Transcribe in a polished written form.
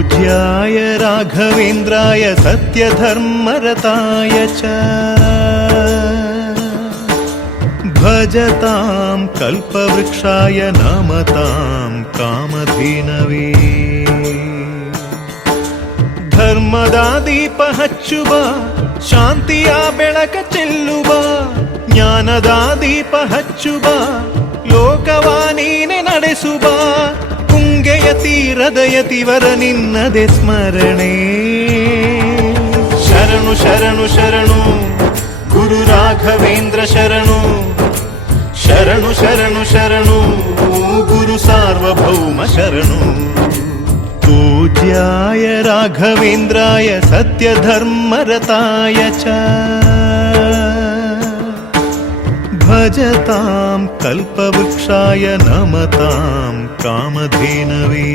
पूज्याय राघवेन्द्राय सत्यधर्मरताय च भजतां कल्पवृक्षाय नमतां कामधेनवे ಧರ್ಮದ ದೀಪ ಹಚ್ಚುವ ಶಾಂತಿಯ ಬೆಳಕ ಚೆಲ್ಲುವ ಜ್ಞಾನದ ದೀಪ ಹಚ್ಚುವ ಲೋಕವ ನೀನೆ ನಡೆಸುವ ತುಂಗೆಯ ತೀರದ ಯತಿವರ ನಿನ್ನದೆ ಸ್ಮರಣೆ ಶರಣು ಶರಣು ಶರಣು ಗುರು ರಾಘವೇಂದ್ರ ಶರಣು ಶರಣು ಶರಣು ಶರಣು ಗುರು ಸಾರ್ವಭೌಮ ಶರಣು पूज्याय राघवेन्द्राय सत्यधर्मरताय च भजतां कल्पवृक्षाय नमतां कामधेनवे।